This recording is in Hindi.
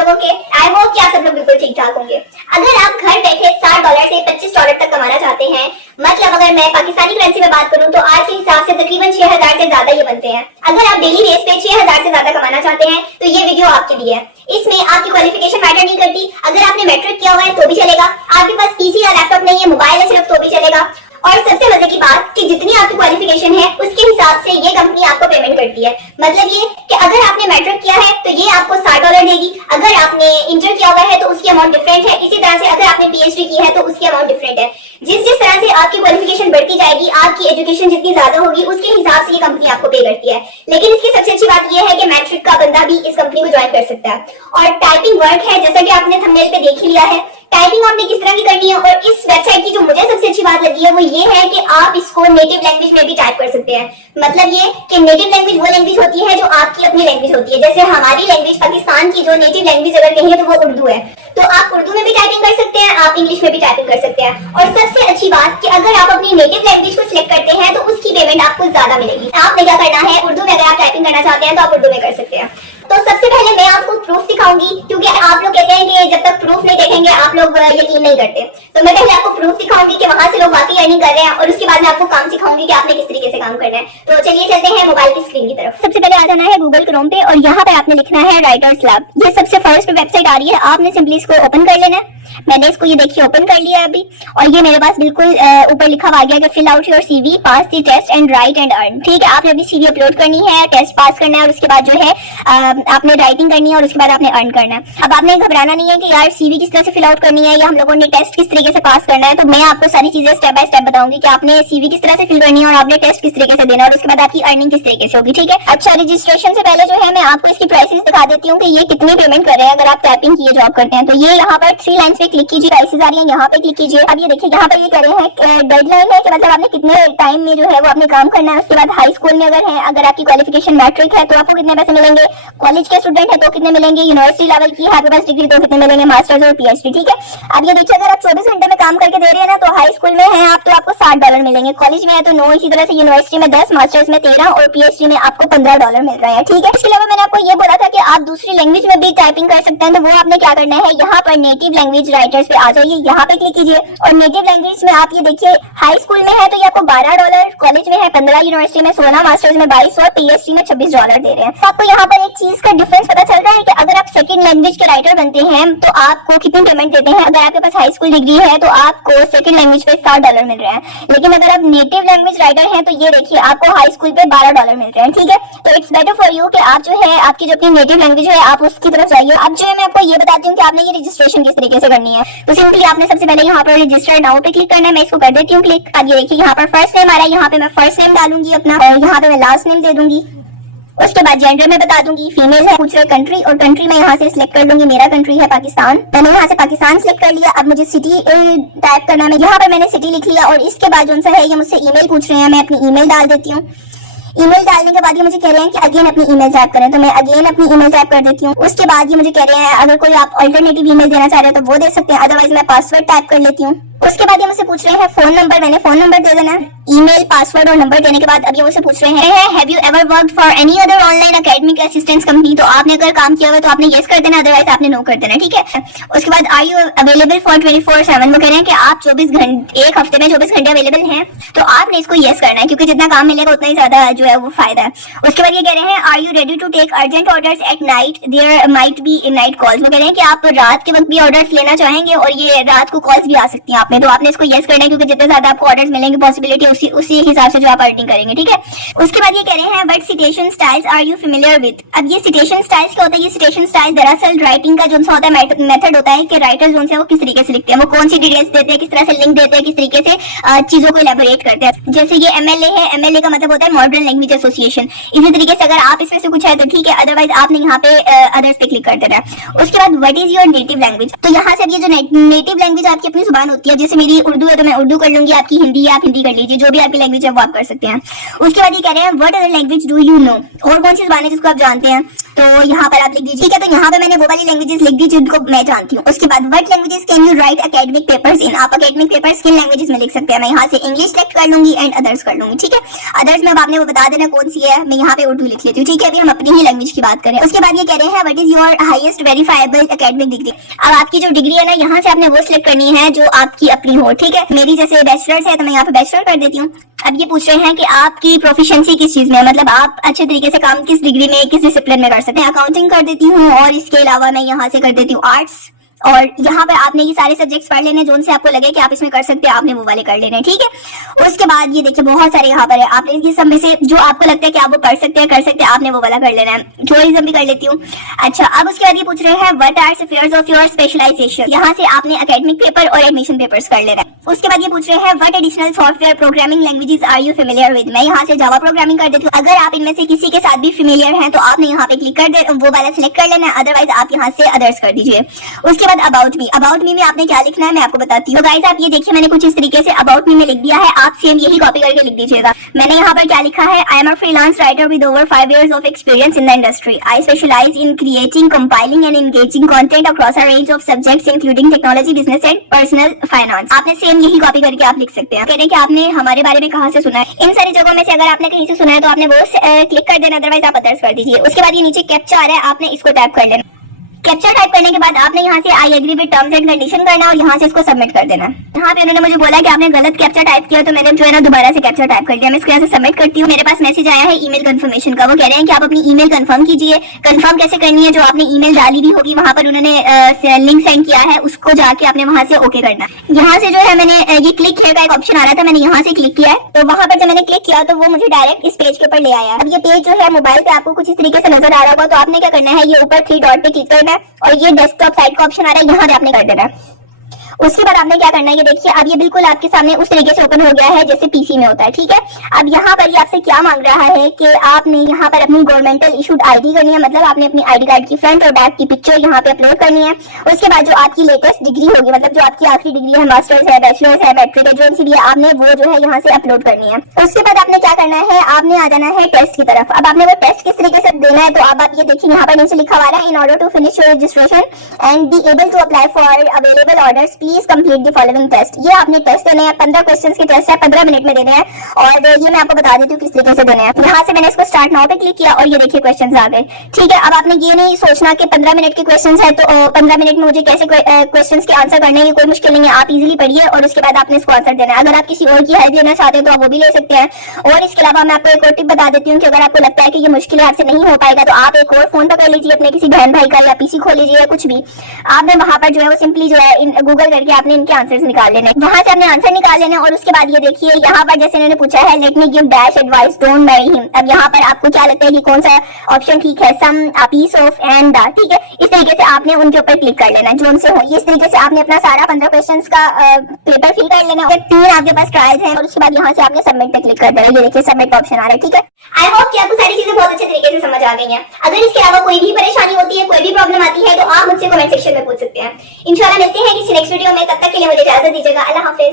लोगों के। आई होप कि आप सब लोग बिल्कुल ठीक ठाक होंगे। अगर आप घर बैठे $60 से $25 तक कमाना चाहते हैं, मतलब अगर मैं पाकिस्तानी करेंसी में बात करूं तो आज के हिसाब से तकरीबन 6000 से ज्यादा ये बनते हैं। अगर आप डेली बेस पे 6000 से ज्यादा कमाना चाहते हैं तो ये वीडियो आपके लिए है। इसमें आपकी क्वालिफिकेशन मैटर नहीं करती। अगर आपने मैट्रिक किया हुआ है तो भी चलेगा, आपके पास पीसी या लैपटॉप नहीं है, मोबाइल है सिर्फ, तो भी चलेगा। और सबसे मजे की बात कि जितनी आपकी क्वालिफिकेशन है उसके हिसाब से ये कंपनी आपको पेमेंट करती है। मतलब ये कि अगर आपने मैट्रिक किया है तो ये आपको $60 देगी, अगर आपने इंटर किया हुआ है तो उसकी अमाउंट डिफरेंट है। इसी तरह से अगर आपने पीएचडी की है तो उसकी अमाउंट डिफरेंट है। जिस जिस तरह से आपकी क्वालिफिकेशन बढ़ती जाएगी, आपकी एजुकेशन जितनी ज्यादा होगी, उसके हिसाब से ये कंपनी आपको पे करती है। लेकिन इसकी सबसे अच्छी बात यह है कि मैट्रिक का बंदा भी इस कंपनी को ज्वाइन कर सकता है। और टाइपिंग वर्क है, जैसा कि आपने थंबनेल पे देख ही लिया है। टाइपिंग आपने किस तरह की करनी है, और इस वेबसाइट की जो मुझे सबसे अच्छी बात लगी है वो ये है कि आप इसको नेटिव लैंग्वेज में भी टाइप कर सकते हैं। मतलब ये कि नेटिव लैंग्वेज वो लैंग्वेज होती है जो आपकी अपनी लैंग्वेज होती है। जैसे हमारी लैंग्वेज पाकिस्तान की जो नेटिव लैंग्वेज अगर कहें तो वो उर्दू है, तो आप उर्दू में भी टाइपिंग कर सकते हैं, आप इंग्लिश में भी टाइपिंग कर सकते हैं। और सबसे अच्छी बात कि अगर आप अपनी नेटिव लैंग्वेज को सिलेक्ट करते हैं तो उसकी पेमेंट आपको ज्यादा मिलेगी। आपने क्या करना है, उर्दू में अगर आप टाइपिंग करना चाहते हैं तो आप उर्दू में कर सकते हैं। तो सबसे पहले मैं आपको प्रूफ दिखाऊंगी, क्योंकि आप लोग कहते हैं कि जब तक प्रूफ नहीं देखेंगे आप लोग यकीन नहीं करते। तो मैं पहले आपको प्रूफ दिखाऊंगी कि वहां से लोग वाकई अर्निंग कर रहे हैं, और उसके बाद मैं आपको काम सिखाऊंगी कि आपने किस तरीके से काम करना है। तो चलिए चलते हैं मोबाइल की स्क्रीन की तरफ। सबसे पहले आ जाना है गूगल क्रोम पे, और यहाँ पे आपने लिखना है राइटर्स लैब। ये सबसे फर्स्ट वेबसाइट आ रही है, आपने सिंपली इसको ओपन कर लेना है। मैंने इसको ये देखिए ओपन कर लिया अभी, और ये मेरे पास बिल्कुल ऊपर लिखा हुआ आ गया कि fill out your CV, pass the test and write and earn. ठीक है, आपने अपनी सीवी अपलोड करनी है, टेस्ट पास करना है, और उसके बाद जो है आपने राइटिंग करनी है, और उसके बाद आपने अर्न करना है। अब आपने घबराना नहीं है कि यार सीवी किस तरह से फिल आउट करनी है या हम लोगों ने टेस्ट किस तरीके से पास करना है। तो मैं आपको सारी चीजें स्टेप बाय स्टेप बताऊंगी कि आपने सीवी किस तरह से फिल करनी है और आपने टेस्ट किस तरीके से देना है, और उसके बाद आपकी अर्निंग किस तरीके से होगी। ठीक है, अच्छा रजिस्ट्रेशन से पहले जो है मैं आपको इसकी प्राइसेस दिखा देती हूँ कि ये कितनी पेमेंट कर रहे हैं अगर आप टाइपिंग की जॉब करते हैं। तो ये यहाँ पर 3 लाइन्स पे क्लिक कीजिए, प्राइसेस आ रही है, यहाँ पे क्लिक कीजिए। अब ये देखिए यहाँ पर ये कह रहे हैं डेडलाइन है कि मतलब आपने कितने टाइम में जो है वो आपने काम करना है। उसके बाद हाई स्कूल में अगर है, अगर आपकी क्वालिफिकेशन मैट्रिक है तो आपको कितने पैसे मिलेंगे, कॉलेज के स्टूडेंट है तो कितने मिलेंगे, यूनिवर्सिटी लेवल की है आपके पास डिग्री तो कितने मिलेंगे, मास्टर्स और पीएचडी। ठीक है, अब ये देखिए अगर आप 24 घंटे में काम करके दे रहे हैं ना, तो हाई स्कूल में है आप तो आपको $60 मिलेंगे, कॉलेज में है तो 9, इसी तरह से यूनिवर्सिटी में 10, मास्टर्स में 13 और पीएचडी में आपको $15 मिल रहा है। ठीक है, इसके अलावा मैंने आपको ये बोला था कि आप दूसरी लैंग्वेज में भी टाइपिंग कर सकते हैं, तो वो आपने क्या करना है, यहाँ पर नेटिव लैंग्वेज राइटर्स पे आ जाइए, यहाँ पे क्लिक कीजिए। और नेटिव लैंग्वेज में आप ये देखिए हाई स्कूल में है तो ये आपको $12, कॉलेज में है 15, यूनिवर्सिटी में 16, मास्टर्स में 22 और पीएचडी में $26 दे रहे हैं। तो आपको यहाँ पर एक चीज का डिफरेंस पता चल रहा है कि अगर आप सेकंड लैंग्वेज के राइटर बनते हैं तो आपको कितनी पेमेंट देते हैं। अगर आपके पास हाई स्कूल डिग्री है तो आपको सेकंड लैंग्वेज पे $60 मिल रहे हैं, लेकिन अगर आप नेटिव लैंग्वेज राइटर हैं तो ये देखिए आपको हाई स्कूल पे $12 मिल रहे हैं। ठीक है, तो इट्स बेटर फॉर यू कि आप जो है आपकी जो अपनी नेटिव लैंग्वेज है आप उसकी तरफ जाइए। अब जो है मैं आपको ये बताती हूँ कि आपने ये रजिस्ट्रेशन किस तरीके से करनी है। तो सिंपली आपने सबसे पहले यहाँ पर रजिस्टर नाउ पे क्लिक करना है, मैं इसको कर देती हूँ क्लिक। अब ये देखिए यहाँ पर फर्स्ट नेम आ रहा है, यहाँ पे मैं फर्स्ट नेम डालूंगी अपना, और यहाँ पे मैं लास्ट नेम दे दूंगी। उसके बाद जेंडर में बता दूंगी फीमेल है, पूछ रहे कंट्री, और कंट्री में यहाँ से सिलेक्ट कर लूंगी, मेरा कंट्री है पाकिस्तान, मैंने यहाँ से पाकिस्तान सिलेक्ट कर लिया। अब मुझे सिटी टाइप करना है, यहाँ पर मैंने सिटी लिख लिया, और इसके बाद जो है ये मुझसे ईमेल पूछ रहे हैं, मैं अपनी ईमेल डाल देती हूँ। ईमेल डालने के बाद ये मुझे कह रहे हैं कि अगेन अपनी ईमेल टाइप करें, तो मैं अगेन अपनी ईमेल टाइप कर देती हूँ। उसके बाद ये मुझे कह रहे हैं अगर कोई आप अल्टरनेटिव ईमेल देना चाह रहे हैं तो वो दे सकते हैं, अदरवाइज मैं पासवर्ड टाइप कर लेती हूँ। उसके बाद ये मुझसे पूछ रहे हैं फोन नंबर, मैंने फोन नंबर दे देना है। ईमेल, पासवर्ड और नंबर देने के बाद अब ये मुझसे पूछ रहे हैं have you ever worked for any other online academic assistance company. तो आपने अगर काम किया हुआ तो आपने यस कर देना, अदरवाइज आपने नो कर देना। ठीक है, उसके बाद आर यू अवेलेबल फॉर 24/7। वो कह रहे हैं कि आप 24 घंटे, एक हफ्ते में 24 घंटे अवेलेबल हैं, तो आपने इसको यस करना है, क्योंकि जितना काम मिलेगा उतना ही ज्यादा जो है वो फायदा है। उसके बाद ये कह रहे हैं are you ready to take urgent orders at night, there might be in night calls. वो कह रहे हैं कि आप रात के वक्त भी ऑर्डर्स लेना चाहेंगे और ये रात को कॉल्स भी आ सकती हैं आप में, तो आपने इसको यस करना है, क्योंकि जितने ज्यादा आपको ऑर्डर्स मिलेंगे पॉसिबिलिटी उसी हिसाब से जो आप अर्निंग करेंगे। ठीक है, उसके बाद ये कह रहे हैं what citation styles are you familiar with. अब ये सिटेशन स्टाइल्स क्या होता है, ये सिटेशन स्टाइल दरअसल राइटिंग का जो होता है मेथड होता है कि राइटर्स जो है वो किस तरीके से लिखते हैं, वो कौन सी डिटेल्स देते हैं, किस तरह से लिंक देते हैं, किस तरीके से चीजों को इलेबोरेट करते हैं। जैसे ये एमएलए है, एमएलए का मतलब होता है मॉडर्न लैंग्वेज एसोसिएशन। इसी तरीके से अगर आप इसमें से कुछ है तो ठीक है, अदरवाइज आपने यहाँ पे अदर्स पे क्लिक कर देना है। उसके बाद what is your native language. तो यहाँ से अब ये जो नेटिव लैंग्वेज आपकी अपनी जुबान होती है, जैसे मेरी उर्दू है तो मैं उर्दू कर लूंगी, आपकी हिंदी है आप हिंदी कर लीजिए, जो भी आपकी लैंग्वेज है वो आप कर सकते हैं। उसके बाद ये कह रहे हैं what other language do you know, और कौन सी जुबान है जिसको आप जानते हैं, तो यहाँ पर आप लिख दीजिए। ठीक है, तो यहाँ पे मैंने वो वाली लैंग्वेजेस लिख दी जिनको मैं जानती हूँ। उसके बाद what languages can you right academic papers इन, आप एकेडमिक पेपर्स किन लैंग्वेजेस में लिख सकते हैं। मैं यहाँ से इंग्लिश सेलेक्ट कर लूंगी एंड अदर्स कर लूंगी। ठीक है, अदर्स में अब आपने वो बता देना कौन सी है, मैं यहाँ पे उर्दू लिख लेती हूँ। ठीक है, अभी हम अपनी ही लैंग्वेज की बात करें। उसके बाद ये कह रहे हैं what is your highest verifiable academic degree, अब आपकी जो डिग्री है ना यहाँ से आपने वो सिलेक्ट करनी है जो आपकी अपनी हो। ठीक है, मेरी जैसे बैचलर्स है तो मैं यहाँ पे बैचलर कर देती हूँ। अब ये पूछ रहे हैं कि आपकी प्रोफिशिएंसी किस चीज में है, मतलब आप अच्छे तरीके से काम किस डिग्री में किस डिसिप्लिन में कर सकते हैं। अकाउंटिंग कर देती हूँ और इसके अलावा मैं यहाँ से कर देती हूँ आर्ट्स, और यहाँ पर आपने ये सारे सब्जेक्ट्स पढ़ लेने जो उनसे आपको लगे कि आप इसमें कर सकते हैं, आपने वो वाले कर लेने। ठीक है, उसके बाद ये देखिए बहुत सारे यहाँ पर है, आपने ये सब में से जो आपको लगता है कि आप वो पढ़ सकते हैं आपने वो वाला कर लेना है। टूरिज्म भी कर लेती हूँ। अच्छा, अब उसके बाद ये पूछ रहे हैं what are spheres of your specialisation, यहाँ से आपने एकेडमिक पेपर और एडमिशन पेपर्स कर लेना है। उसके बाद ये पूछ रहे हैं what additional software programming languages are you familiar with, मैं यहाँ से जावा प्रोग्रामिंग कर देती हूँ। अगर आप इनमें से किसी के साथ भी फेमिलियर हैं तो आपने यहाँ पे क्लिक कर दे वो वाला सिलेक्ट कर लेना है, अदरवाइज आप यहाँ से अदर्स कर दीजिए। उसके बाद अबाउट मी में आपने क्या लिखना है मैं आपको बताती हूँ। गाइस आप ये देखिए मैंने कुछ इस तरीके से अबाउट मी में लिख दिया है, आप सेम यही कॉपी करके लिख दीजिएगा। मैंने यहाँ पर क्या लिखा है, I am a freelance writer with over 5 years of experience in the industry, I specialise in creating compiling and engaging content across a range of subjects including technology business and personal finance. आपने सेम यही कॉपी करके आप लिख सकते हैं। कह रहे हैं कि आपने हमारे बारे में कहाँ से सुना है, इन सारी जगहों में से अगर आपने कहीं से सुना है तो आपने वो क्लिक कर देना, अदरवाइज आप अदर्स कर दीजिए। उसके बाद ये नीचे कैप्चा आ रहा है, आपने इसको टैप कर लेना। कैप्चा टाइप करने के बाद आपने यहाँ से I agree with terms and condition करना और यहाँ से इसको सबमिट कर देना। यहाँ पे उन्होंने मुझे बोला कि आपने गलत कैप्चा टाइप किया, तो मैंने जो है ना दोबारा से कैप्चा टाइप कर दिया। मैं इसको यहाँ से सबमिट करती हूँ। मेरे पास मैसेज आया है ईमेल कंफर्मेशन का, वो कह रहे हैं कि आप अपनी ईमेल कंफर्म कीजिए। कंफर्म कैसे करनी है, जो आपने ईमेल डाली भी होगी वहां पर उन्होंने लिंक सेंड किया है, उसको जाके आपने वहां से ओके करना। यहाँ से जो है मैंने ये क्लिक हियर का एक ऑप्शन आ रहा था, मैंने यहाँ से क्लिक किया है, तो वहां पर जब मैंने क्लिक किया तो वो मुझे डायरेक्ट इस पेज के ऊपर ले आया। अब ये पेज जो है मोबाइल पे आपको कुछ इस तरीके से नजर आ रहा होगा, तो आपने क्या करना है, ये ऊपर 3 डॉट पे क्लिक करना है और ये डेस्कटॉप साइट का ऑप्शन आ रहा है, यहाँ पे आपने कर देना है। उसके बाद आपने क्या करना है, ये देखिए अब ये बिल्कुल आपके सामने उस तरीके से ओपन हो गया है जैसे पीसी में होता है। ठीक है, अब यहाँ पर ये आपसे क्या मांग रहा है कि आपने यहाँ पर अपनी गवर्नमेंटल इशूड आईडी करनी है, मतलब आपने अपनी आईडी कार्ड की फ्रंट और बैक की पिक्चर यहाँ पे अपलोड करनी है। उसके बाद जो आपकी लेटेस्ट डिग्री होगी, मतलब जो आपकी आखिरी डिग्री है, मास्टर्स है, बैचलर्स है, मैट्रिक है, जो भी है, आपने वो जो है यहाँ से अपलोड करनी है। उसके बाद आपने क्या करना है, आपने आ जाना है टेस्ट की तरफ। अब आपने वो टेस्ट किस तरीके से देना है, तो अब आप ये देखिए यहाँ पर नीचे लिखा हुआ है in order to finish your registration and be able to apply for available orders please complete the test. ये आपने टेस्ट देने हैं, 15 क्वेश्चंस के टेस्ट है, 15 मिनट में देने हैं, और ये मैं आपको बता देती हूँ किस तरीके से देने हैं। यहाँ से मैंने इसको स्टार्ट नाउ पे क्लिक किया और ये देखिए क्वेश्चंस आ गए। ठीक है, अब आपने ये नहीं सोचना कि 15 मिनट के क्वेश्चंस है तो 15 मिनट में मुझे कैसे क्वेश्चंस के आंसर करने की कोई मुश्किल नहीं है, आप इजीली पढ़िए और उसके बाद आपने इसको आंसर देना है। अगर आप किसी और की हेल्प लेना चाहते हैं तो आप वो भी ले सकते हैं। और इसके अलावा मैं आपको एक और टिप बता देती हूँ कि अगर आपको लगता है कि ये मुश्किल आपसे नहीं हो पाएगा तो आप एक और फोन पकड़ लीजिए अपने किसी बहन भाई का, या पीसी खोल लीजिए या कुछ भी, आपने वहां पर जो है वो सिंपली जो है गूगल करके आपने इनके आंसर्स निकाल लेने, वहां से आपने आंसर निकाल लेना। और उसके बाद ये देखिए यहाँ पर जैसे इन्होंने पूछा है let me give dash advice don't marry him, अब यहाँ पर आपको क्या लगता है कि कौन सा ऑप्शन ठीक है, sum, a piece of and the. ठीक है, इस तरीके से आपने उनके ऊपर क्लिक कर लेना जो उनसे हो। इस तरीके से आपने अपना सारा 15 क्वेश्चंस का पेपर फिल कर लेना। 3 आपके पास ट्रायल्स हैं और उसके बाद यहाँ से आपने सबमिट पे क्लिक कर देना। ये देखिए सबमिट ऑप्शन आ रहा है। ठीक है, आई होप कि आपको सारी चीजें बहुत अच्छे तरीके से समझ आ गई हैं। अगर इसके अलावा कोई भी परेशानी होती है, कोई भी प्रॉब्लम आती है तो आप मुझसे कमेंट सेक्शन में पूछ सकते हैं। इंशाल्लाह मिलते हैं किसी नेक्स्ट वीडियो में, तब तक के लिए मुझे इजाजत दीजिएगा। अल्लाह हाफिज।